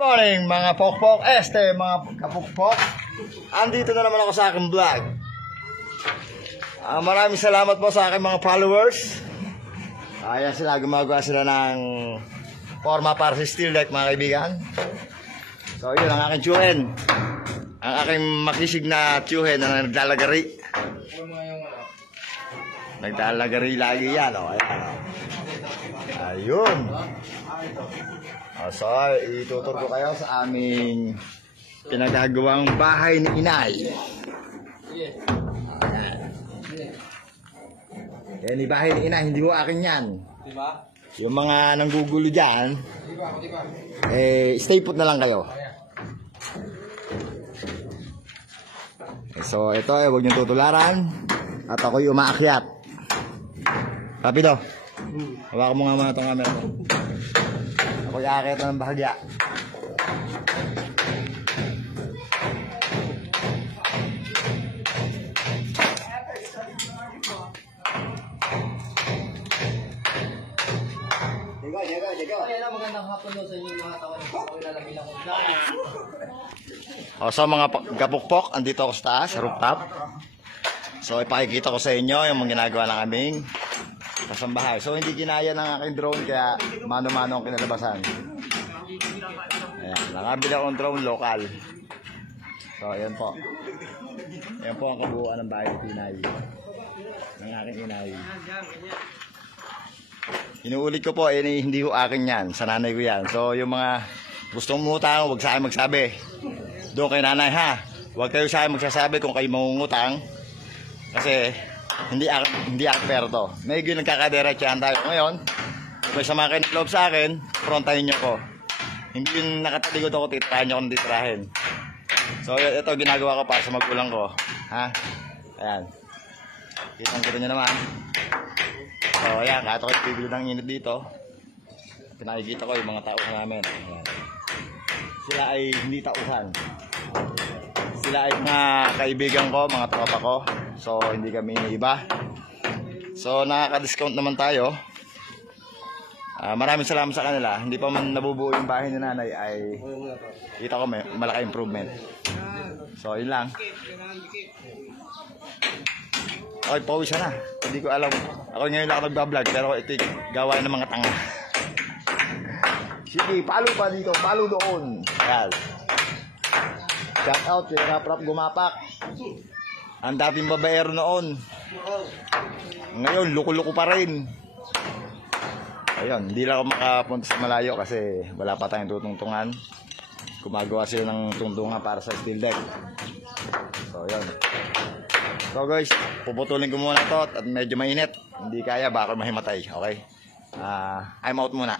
Good morning mga pokpok, mga kapokpok. Andito na naman ako sa aking vlog. Maraming salamat po sa aking mga followers. Ayan sila, gumagawa sila ng forma para sa steel deck mga kaibigan. So yun ang aking tiyuhin. Ang aking makisig na tiyuhin na naglalagari. Naglalagari lagi yan. Ayan. Ayun. So, itutur ko kayo sa aming pinagagawang bahay ni Inay. Yan, yung bahay ni Inay, hindi ko akin yan. Yung mga nanggugulo dyan, stay put na lang kayo. So, ito, huwag niyong tutularan. At ako'y umaakyat. Rapido. Hawakan mo nga muna itong camera ko. Ako'y aakyat na ng bahagya. Magandang hapon daw sa inyo mga tawag. So mga kapukpok, andito ako sa taas, sa rooftop. So ipakikita ko sa inyo yung mga ginagawa ng aming kasambahay. So hindi kinaya ng aking drone kaya mano-mano ang kinalabasan. Ayan, nakabili akong drone local. So ayan po. Ayan po ang kabuuan ng bahay ng Inay. Ng aking Inay. Inuulit ko po, hindi ko akin yan. Sa nanay ko yan. So yung mga gustong umutang, huwag sa akin magsabi. Doon kay nanay ha. Huwag kayo sa akin magsasabi kung kayo mangungutang. Kasi hindi ako pero to. Medyo nagkakadiretsahan tayo. Ngayon, kung sa mga kayo loob sa akin, frontahin nyo ko. Hindi yung nakataligod ako, titirahin nyo kung titirahin. So ito ginagawa ko para sa magulang ko. Ha? Ayan. Kitang-kita nyo naman. So ayan, kahit ako'y bibili ng init dito, pinakikita ko yung mga tauhan namin. Ayan. Sila ay hindi tauhan. Sila ay mga kaibigan ko, mga tropa ko. So hindi kami iba. So nakaka-discount naman tayo. Maraming salamat sa kanila. Hindi pa man nabubuo yung bahay ni nanay ay kita ko may malaki improvement. So yun lang. Okay, pawis na. Hindi ko alam. Ako ngayon lang ako nagbablog pero ito gawain ng mga tanga. Sige, palo pa dito, palo doon. Ayan. Shout out kay Rap Gumapak. Ang dating babaero noon. Ngayon, luko-luko pa rin. Ayun, hindi lang ako makapunta sa malayo kasi wala pa tayong tutungtungan. Gumagawa sila ng tungtungan para sa steel deck. So, ayun. So guys, puputulin ko muna ito at medyo mainit. Hindi kaya, baka mahimatay. Okay? I'm out muna.